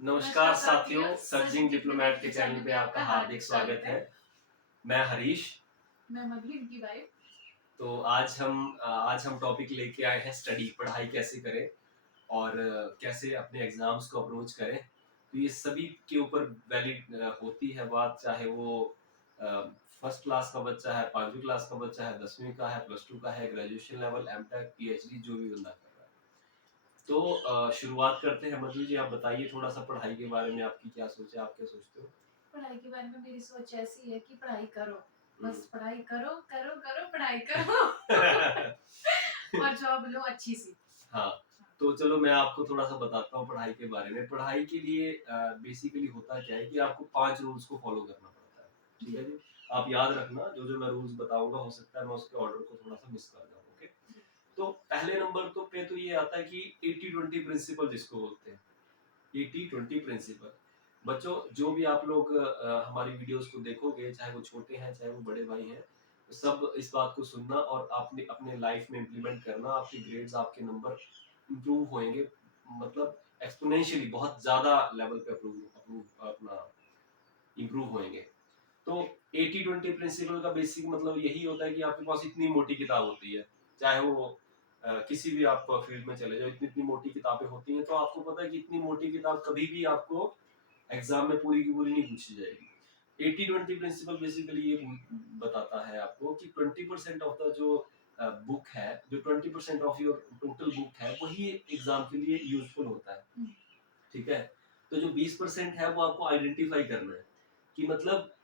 नमस्कार साथियों, surging diplomat के चैनल पे आपका हार्दिक स्वागत है। मैं हरीश। मैं मधु इनकी वाइफ। तो आज हम टॉपिक लेके आए हैं स्टडी, पढ़ाई कैसे करें और कैसे अपने एग्जाम्स को अप्रोच करें। तो ये सभी के ऊपर वैलिड होती है बात, चाहे वो फर्स्ट क्लास का बच्चा है, 5वीं क्लास का बच्चा है, 10वीं का है, प्लस 2 का है, ग्रेजुएशन लेवल, एमटेक, पीएचडी, जो भी बंदा कर रहा है। तो शुरुआत करते हैं। मधु जी, आप बताइए थोड़ा सा पढ़ाई के बारे में, आपकी क्या सोच है, आप क्या सोचते हो? पढ़ाई के बारे में मेरी सोच ऐसी है कि पढ़ाई करो, बस हम्म। पढ़ाई करो करो करो पढ़ाई करो और जॉब लो अच्छी सी। हाँ, तो चलो मैं आपको थोड़ा सा बताता हूँ पढ़ाई के बारे में। पढ़ाई के लिए बेसिकली होता क्या है कि आपको 5 रूल्स को फॉलो करना पड़ता है। ठीक है जी? आप याद रखना, जो जो मैं रूल्स बताऊंगा हो सकता है मैं उसके ऑर्डर को थोड़ा सा मिस कर जाऊँ। ओके, तो पहले नंबर पे तो ये आता है कि 80-20 प्रिंसिपल जिसको बोलते हैं। 80-20 प्रिंसिपल। बच्चों, जो भी आप लोग हमारी वीडियोस को देखोगे, चाहे वो छोटे हैं चाहे वो बड़े भाई हैं, सब इस बात को सुनना और आपने अपने लाइफ में इम्प्लीमेंट करना। आपके ग्रेड्स, आपके नंबर इम्प्रूव होंगे, मतलब एक्सपोनेंशियली बहुत ज्यादा लेवल पे अपना इम्प्रूव होंगे। तो 80-20 प्रिंसिपल का बेसिक मतलब यही होता है कि आपके पास इतनी मोटी किताब होती है, चाहे वो किसी भी आप फील्ड में चले जाओ, इतनी इतनी मोटी किताबें होती हैं। तो आपको पता है कि इतनी मोटी किताब कभी भी आपको एग्जाम में पूरी की पूरी नहीं पूछी जाएगी। 80-20 प्रिंसिपल बेसिकली ये बताता है आपको कि 20% ऑफ द जो बुक है, जो 20% ऑफ योर टोटल बुक है, वही एग्जाम के लिए यूजफुल होता है। ठीक है? तो जो 20% है वो आपको आइडेंटिफाई करना है कि मतलब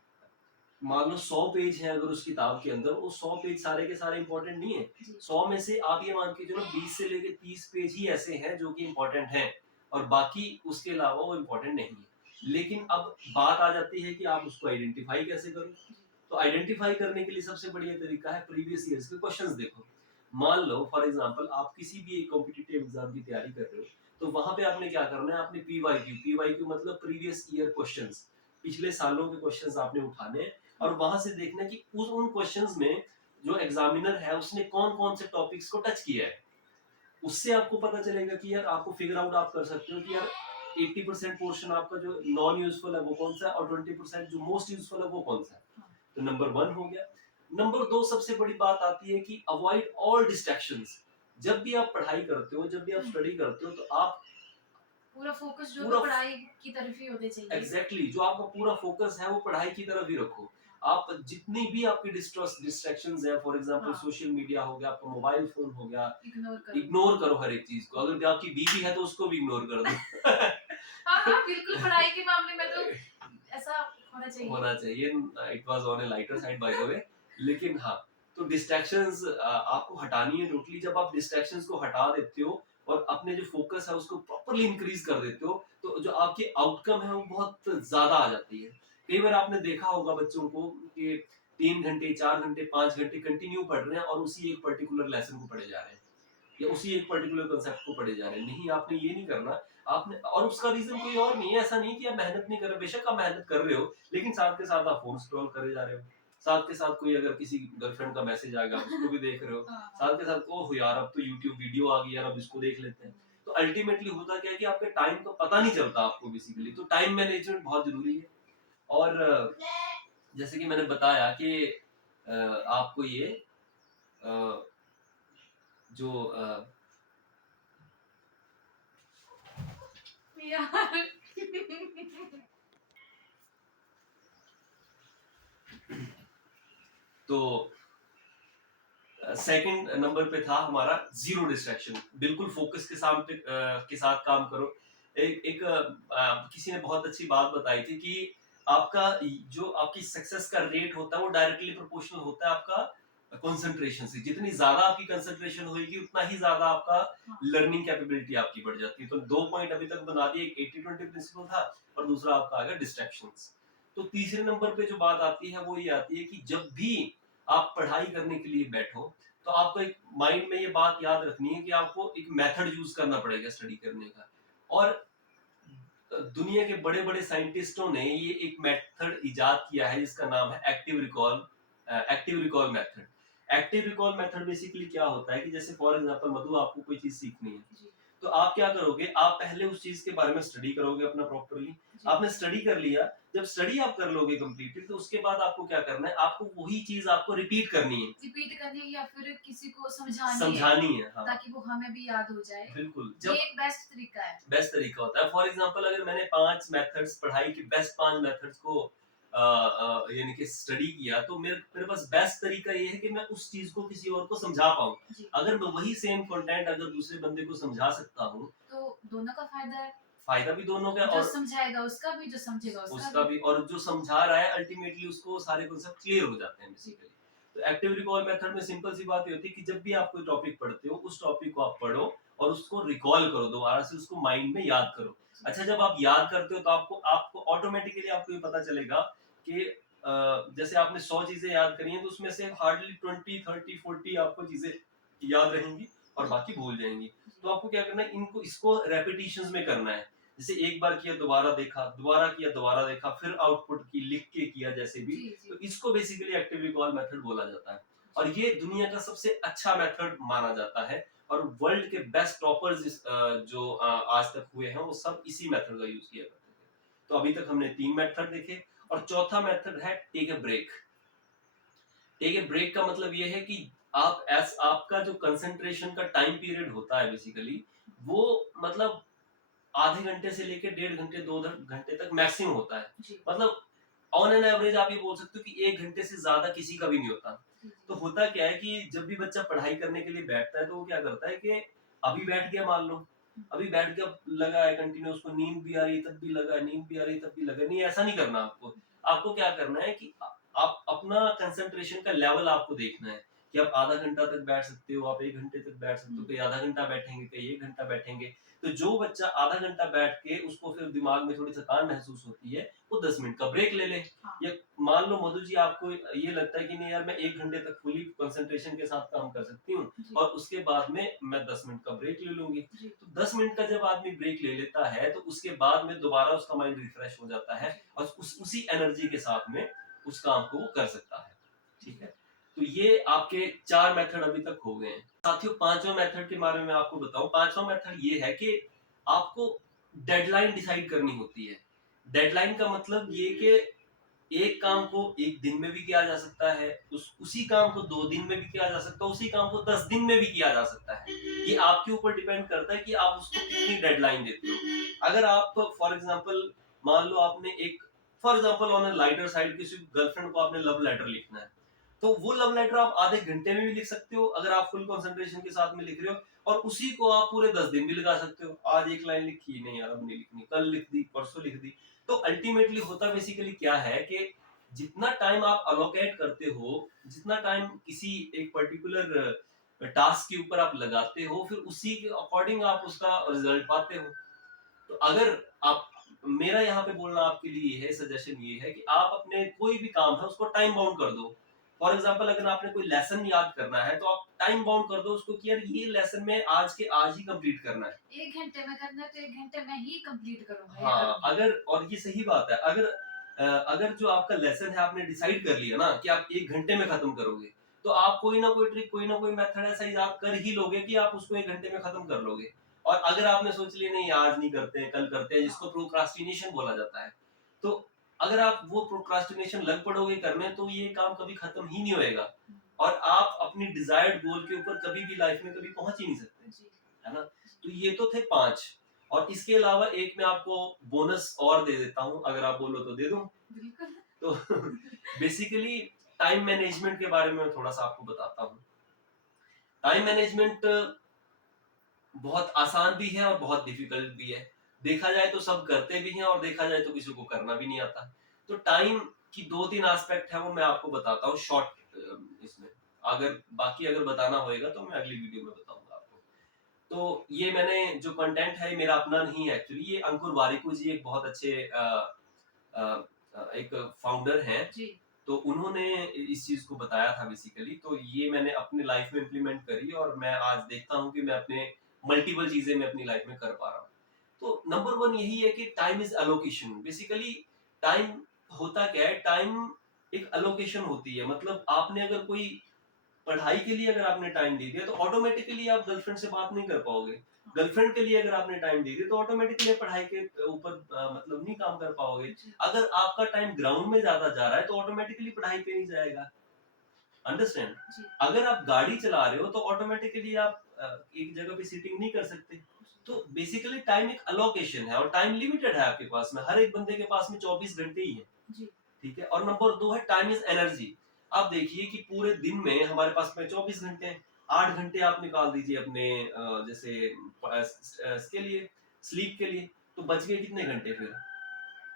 मान लो 100 पेज है अगर उस किताब के अंदर, वो 100 पेज सारे के सारे इंपॉर्टेंट नहीं है। 100 में से आप ये मान के चलो 20 से लेके 30 पेज ही ऐसे हैं जो कि इंपॉर्टेंट हैं, और बाकी उसके अलावा वो इंपॉर्टेंट नहीं है। लेकिन अब बात आ जाती है कि आप उसको आइडेंटिफाई कैसे करो। तो आइडेंटिफाई करने के लिए सबसे बढ़िया तरीका है प्रीवियस ईयर्स के क्वेश्चंस देखो। मान लो फॉर एग्जांपल आप किसी भी एक कॉम्पिटिटिव एग्जाम की तैयारी कर रहे हो, तो वहां पे आपने क्या करना है, आपने पीवाईक्यू मतलब प्रीवियस ईयर क्वेश्चंस, पिछले सालों के क्वेश्चंस आपने उठाने हैं और वहां से देखना कि उन क्वेश्चंस में जो एग्जामिनर है उसने कौन कौन से टॉपिक्स को टच किया है। उससे आपको पता चलेगा कि यार, आपको फिगर आउट आप कर सकते हो कि यार 80% पोर्शन आपका जो नॉन यूजफुल है वो कौन सा है और 20% जो मोस्ट यूजफुल है वो कौन सा है। तो नंबर 1 हो गया। नंबर 2 सबसे बड़ी बात आती है कि अवॉइड ऑल डिस्ट्रैक्शंस। जब भी आप पढ़ाई करते हो, जब भी आप स्टडी करते हो, तो आप पूरा फोकस जो तो पढ़ाई की तरफ ही होने चाहिए। एग्जैक्टली, जो आपका पूरा फोकस है वो पढ़ाई की तरफ ही रखो। आप जितनी भी आपकी डिस्ट्रैक्शंस है, फॉर एग्जांपल सोशल मीडिया हो गया, आपका मोबाइल फोन हो गया, इग्नोर करो हर एक चीज को। अगर आपकी बीवी है तो उसको भी इग्नोर कर दो। हाँ बिल्कुल, पढ़ाई के मामले में तो ऐसा होना चाहिए। It was on A lighter side by the way. लेकिन हाँ, तो डिस्ट्रैक्शंस आपको हटानी है टोटली। जब आप डिस्ट्रैक्शंस को हटा देते हो और अपने जो फोकस है उसको प्रॉपर्ली इंक्रीज कर देते हो, तो जो आपकी आउटकम है वो बहुत ज्यादा आ जाती है। कई बार आपने देखा होगा बच्चों को कि 3 घंटे, 4 घंटे, 5 घंटे कंटिन्यू पढ़ रहे हैं और उसी एक पर्टिकुलर लेसन को पढ़े जा रहे हैं या उसी एक पर्टिकुलर कंसेप्ट को पढ़े जा रहे हैं। नहीं, आपने ये नहीं करना। आपने, और उसका रीजन कोई और नहीं है, ऐसा नहीं कि आप मेहनत नहीं कर रहे, बेशक आप मेहनत कर रहे हो, लेकिन साथ के साथ आप फोन स्क्रॉल करे जा रहे हो। साथ के साथ कोई अगर किसी गर्लफ्रेंड का मैसेज आएगा उसको भी देख रहे हो। साथ के साथ ओह यार, अब तो यूट्यूब वीडियो आ गई यार, अब इसको देख लेते हैं। तो अल्टीमेटली होता क्या है कि आपके टाइम का पता नहीं चलता आपको बेसिकली। तो टाइम मैनेजमेंट बहुत जरूरी है। और जैसे कि मैंने बताया कि आपको ये जो यार तो सेकंड नंबर पे था हमारा जीरो डिस्ट्रैक्शन। बिल्कुल फोकस के साथ काम करो। एक किसी ने बहुत अच्छी बात बताई थी कि आपका जो आपकी सक्सेस का रेट होता है वो डायरेक्टली प्रोपोर्शनल होता है आपका कंसंट्रेशन से। जितनी ज्यादा आपकी कंसंट्रेशन होगी उतना ही ज्यादा आपका लर्निंग कैपेबिलिटी आपकी बढ़ जाती है। तो 2 पॉइंट अभी तक बना दिए, एक 80-20 प्रिंसिपल था और दूसरा आपका आ गया डिस्ट्रैक्शंस। तो तीसरे नंबर पे जो बात आती है वो ये आती है कि जब भी आप पढ़ाई करने के लिए बैठो, तो आपको एक माइंड में ये बात याद रखनी है कि आपको एक मेथड यूज करना पड़ेगा स्टडी करने का। और दुनिया के बड़े बड़े साइंटिस्टों ने ये एक मेथड इजाद किया है जिसका नाम है active recall method. Active recall method basically क्या होता है कि जैसे फॉर एग्जांपल मधु, आपको कोई चीज सीखनी है, तो आप क्या करोगे, आप पहले उस चीज के बारे में स्टडी करोगे अपना प्रॉपरली। जी आपने स्टडी कर लिया, जब स्टडी आप कर लोगे कंप्लीटली, तो उसके बाद आपको क्या करना है, आपको वही चीज आपको रिपीट करनी है, रिपीट करनी है या फिर किसी को समझानी है समझानी है। हाँ ताकि वो हमें भी याद हो जाए। बिल्कुल, ये जब एक बेस्ट तरीका है। बेस्ट तरीका होता है। फॉर एग्जांपल अगर मैंने 5 मेथड्स, पढ़ाई के बेस्ट 5 मेथड्स को यानी कि स्टडी किया, तो मेरे मेरे पास बेस्ट तरीका ये है कि मैं उस चीज को किसी और को समझा पाऊँ। जी अगर मैं वही सेम कंटेंट अगर दूसरे बंदे को समझा सकता हूँ, तो दोनों का फायदा है, फायदा भी दोनों का, जो और समझाएगा उसका भी, जो समझेगा उसका उसका भी। भी, और जो समझा रहा है अल्टीमेटली उसको सारे कॉन्सेप्ट क्लियर हो जाते हैं बेसिकली। तो एक्टिव रिकॉल मेथड में सिंपल सी बात ये होती है कि जब भी आप कोई टॉपिक पढ़ते हो, उस टॉपिक को आप पढ़ो और उसको रिकॉल करो, दोबारा से उसको माइंड में याद करो। अच्छा, जब आप याद करते हो तो आपको आपको ऑटोमेटिकली आपको ये पता चलेगा कि जैसे आपने 100 चीजें याद करी हैं, तो उसमें से हार्डली 20 30 40 आपको चीजें याद रहेंगी और बाकी भूल जाएंगी। तो आपको क्या करना है, इनको इसको रेपिटेशंस में करना है। जैसे एक बार किया दोबारा देखा, दोबारा किया दोबारा देखा, फिर आउटपुट की लिख के किया, जैसे भी। जी तो जी इसको बेसिकली एक्टिव रिकॉल मेथड बोला जाता है, और ये दुनिया का सबसे अच्छा मेथड माना जाता है। और वर्ल्ड के बेस्ट टॉपर्स जो आज तक हुए हैं, वो सब इसी मेथड का यूज किया करते थे। तो अभी तक हमने 3 मेथड देखे, और चौथा मेथड है take a break. Take a break का मतलब ये है कि आपका जो कंसंट्रेशन का टाइम पीरियड होता है बेसिकली, वो मतलब आधे घंटे से लेके 1.5 घंटे 2 घंटे तक मैक्सिमम होता है। जी मतलब ऑन एन एवरेज आप ये बोल सकते हो कि 1 घंटे से ज्यादा किसी का भी नहीं होता। जी तो होता क्या है कि जब भी बच्चा पढ़ाई करने के लिए बैठता है, तो वो क्या करता है कि अभी बैठ गया, मान लो अभी बैठ गया, लगा है कंटिन्यू, उसको नींद भी आ रही है तब भी लगा, नींद भी आ रही है तब भी लगा। नहीं, ऐसा नहीं करना आपको। आपको क्या करना है कि आप अपना कंसंट्रेशन का लेवल आपको देखना है कि आप आधा घंटा तक बैठ सकते हो, आप 1 घंटे तक बैठ सकते हो, कहीं आधा घंटा बैठेंगे, कहीं 1 घंटा बैठेंगे। तो जो बच्चा आधा घंटा बैठ के उसको फिर दिमाग में थोड़ी थकान महसूस होती है, वो 10 मिनट का ब्रेक ले ले। हाँ या मान लो मधु जी, आपको ये लगता है कि नहीं यार, मैं 1 घंटे तक फुली कंसंट्रेशन के साथ काम कर सकती हूँ, जी और उसके बाद में मैं 10 मिनट का ब्रेक ले लूंगी। जी तो 10 मिनट का जब आदमी ब्रेक ले लेता है, तो उसके बाद में दोबारा उसका माइंड रिफ्रेश हो जाता है, और उसी एनर्जी के साथ में उस काम को वो कर सकता है। ठीक है, तो ये आपके 4 मेथड अभी तक हो गए हैं। साथियों, 5वां मेथड के बारे में आपको बताऊं। 5वां मेथड ये है कि आपको डेडलाइन डिसाइड करनी होती है। डेडलाइन का मतलब ये कि एक काम को 1 दिन में भी किया जा सकता है, उसी काम को 2 दिन में भी किया जा सकता है, उसी काम को 10 दिन में भी किया जा सकता है। ये आपके ऊपर डिपेंड करता है कि आप उसको कितनी डेडलाइन देते हो। अगर आप फॉर एग्जांपल, मान लो आपने एक, for example on A lighter side, किसी गर्लफ्रेंड को आपने लव लेटर लिखना है, तो वो लव लेटर आप आधे घंटे में भी लिख सकते हो अगर आप फुल कंसंट्रेशन के साथ में लिख रहे हो, और उसी को आप पूरे 10 दिन भी लगा सकते हो। आज एक लाइन लिखी, नहीं यार अब नहीं लिखनी, कल लिख दी, परसों लिख दी। तो अल्टीमेटली होता बेसिकली क्या है कि जितना टाइम आप अलोकेट करते हो, जितना टाइम किसी एक पर्टिकुलर टास्क के ऊपर आप लगाते हो, फिर उसी के अकॉर्डिंग आप उसका रिजल्ट पाते हो। तो अगर आप, मेरा यहाँ पे बोलना आपके लिए है, सजेशन ये है कि आप अपने कोई भी काम है उसको टाइम बाउंड कर दो। फॉर एग्जाम्पल, अगर आपने कोई लेसन याद करना है, तो आप टाइम बाउंड कर दो उसको कि यार ये लेसन में आज के आज ही कंप्लीट करना है। 1 घंटे में करना है तो 1 घंटे में ही कंप्लीट करूंगा या हाँ, करूंगी। अगर, और ये सही बात है, अगर अगर जो आपका लेसन है आपने डिसाइड कर लिया ना कि आप 1 घंटे में खत्म करोगे, तो आप कोई ना कोई ट्रिक, कोई ना कोई मेथड ऐसा याद कर ही लोगे कि आप उसको 1 घंटे में खत्म कर लोगे। और अगर आपने सोच लिया नहीं आज नहीं करते हैं, कल करते हैं, जिसको प्रोक्रास्टिनेशन बोला जाता है, तो अगर आप वो प्रोक्रास्टिनेशन लग पड़ोगे करने, तो ये काम कभी खत्म ही नहीं होएगा, और आप अपनी डिजायर्ड गोल के ऊपर कभी भी लाइफ में कभी पहुंच ही नहीं सकते, जी है ना। तो ये तो थे 5, और इसके अलावा एक मैं आपको बोनस और दे देता हूँ, अगर आप बोलो तो दे दूं। बिल्कुल। तो बेसिकली टाइम मैनेजमेंट के बारे में थोड़ा सा आपको बताता हूँ। टाइम मैनेजमेंट बहुत आसान भी है और बहुत डिफिकल्ट भी है। देखा जाए तो सब करते भी हैं, और देखा जाए तो किसी को करना भी नहीं आता। तो टाइम की 2-3 एस्पेक्ट है, वो मैं आपको बताता हूँ शॉर्ट इसमें। अगर बाकी अगर बताना होएगा तो मैं अगली वीडियो में बताऊंगा आपको। तो ये मैंने जो कंटेंट है, ये मेरा अपना नहीं है एक्चुअली, ये अंकुर वारिकू जी एक बहुत अच्छे एक फाउंडर हैं, जी तो उन्होंने इस चीज को बताया था बेसिकली। तो ये मैंने अपनी लाइफ में इम्प्लीमेंट करी, और मैं आज देखता हूँ कि मैं अपने मल्टीपल चीजें मैं अपनी लाइफ में कर पा रहा हूँ। तो नंबर 1 यही है कि time is allocation. Basically time होता क्या है, टाइम एक एलोकेशन होती है। मतलब आपने अगर कोई पढ़ाई के लिए अगर आपने टाइम दे दिया, तो ऑटोमेटिकली आप गर्लफ्रेंड से बात नहीं कर पाओगे। गर्लफ्रेंड के लिए अगर आपने टाइम दे दिया तो ऑटोमेटिकली पढ़ाई के ऊपर मतलब नहीं काम कर पाओगे। जी, अगर आपका टाइम ग्राउंड में ज्यादा जा रहा है तो ऑटोमेटिकली पढ़ाई पे नहीं जाएगा। अंडरस्टैंड? जी, अगर आप गाड़ी चला रहे हो तो ऑटोमेटिकली आप एक जगह पे सीटिंग नहीं कर सकते। तो बेसिकली टाइम एक अलोकेशन है और टाइम लिमिटेड है आपके पास में, हर एक बंदे के पास में 24 घंटे ही है। जी, ठीक है। और नंबर 2 है टाइम इज एनर्जी। आप देखिए कि पूरे दिन में हमारे पास में 24 घंटे हैं। 8 घंटे आप निकाल दीजिए अपने जैसे इसके लिए, स्लीप के लिए, तो बच गए कितने घंटे फिर?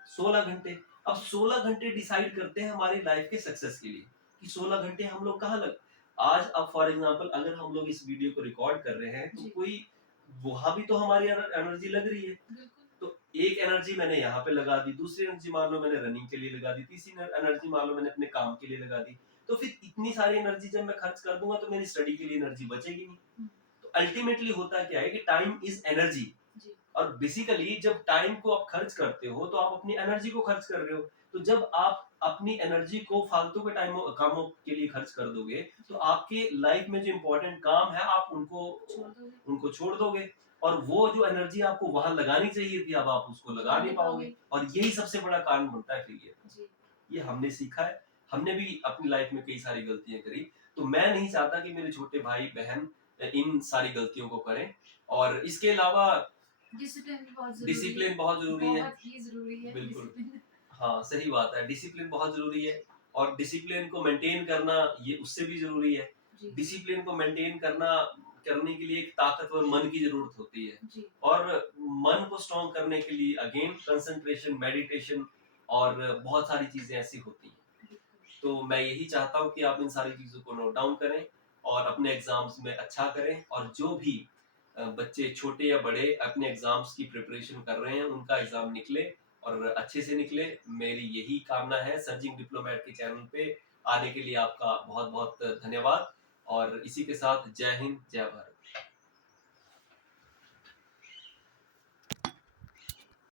16 घंटे। अब 16 घंटे डिसाइड करते हैं हमारी लाइफ के सक्सेस के लिए कि 16 घंटे हम लोग कहाँ लग। आज अब फॉर एग्जांपल अगर हम लोग इस वीडियो को रिकॉर्ड कर रहे हैं तो जी, कोई वहां भी तो हमारी एनर्जी लग रही है। बिल्कुल, तो एक एनर्जी मैंने यहाँ पे लगा दी, दूसरी एनर्जी मान लो मैंने रनिंग के लिए लगा दी, तीसरी एनर्जी मान लो मैंने अपने काम के लिए लगा दी। तो फिर इतनी सारी एनर्जी जब मैं खर्च कर दूंगा तो मेरी स्टडी के लिए एनर्जी बचेगी नहीं। हुँ, तो अल्टीमेटली होता क्या है कि टाइम इज एनर्जी। जी, और बेसिकली जब टाइम को आप खर्च करते हो तो आप अपनी एनर्जी को खर्च कर रहे हो। तो जब आप अपनी एनर्जी को फालतू के टाइम कामों के लिए खर्च कर दोगे तो जी, आपके लाइफ में जो इम्पोर्टेंट काम है आप उनको छोड़ दोगे, उनको छोड़ दोगे। और वो जो एनर्जी आपको वहां लगानी चाहिए थी अब आप उसको लगा लगा नहीं नहीं पाओगे। पाओगे, और यही सबसे बड़ा कारण बनता है फेलियर। जी, ये हमने सीखा है। हमने भी अपनी लाइफ में कई सारी गलतियां करी। तो मैं नहीं चाहता कि मेरे छोटे भाई बहन इन सारी गलतियों को करें। और इसके अलावा डिसिप्लिन भी बहुत ज़रूरी है, डिसिप्लिन बहुत ज़रूरी है। बहुत ही ज़रूरी है बिल्कुल। डिसिप्लिन। हाँ, सही बात है। डिसिप्लिन बहुत ज़रूरी है और डिसिप्लिन को मेंटेन करना ये उससे भी ज़रूरी है। जी, डिसिप्लिन को मेंटेन करने के लिए एक ताकतवर मन की ज़रूरत होती है। जी, और मन को स्ट्रॉन्ग करने के लिए अगेन कंसंट्रेशन, मेडिटेशन और बहुत सारी चीज़ें ऐसी होती हैं। बिल्कुल, तो मैं यही चाहता हूँ कि आप इन सारी चीज़ों को नोट डाउन करें और अपने एग्ज़ाम्स में अच्छा करें। और जो भी बच्चे छोटे या बड़े अपने एग्ज़ाम्स की प्रिपरेशन कर रहे हैं, उनका एग्ज़ाम निकले और अच्छे से निकले। मेरी यही कामना है। सर्जिंग डिप्लोमेट के चैनल पे आने के लिए आपका बहुत-बहुत धन्यवाद और इसी के साथ जय हिंद, जय भारत।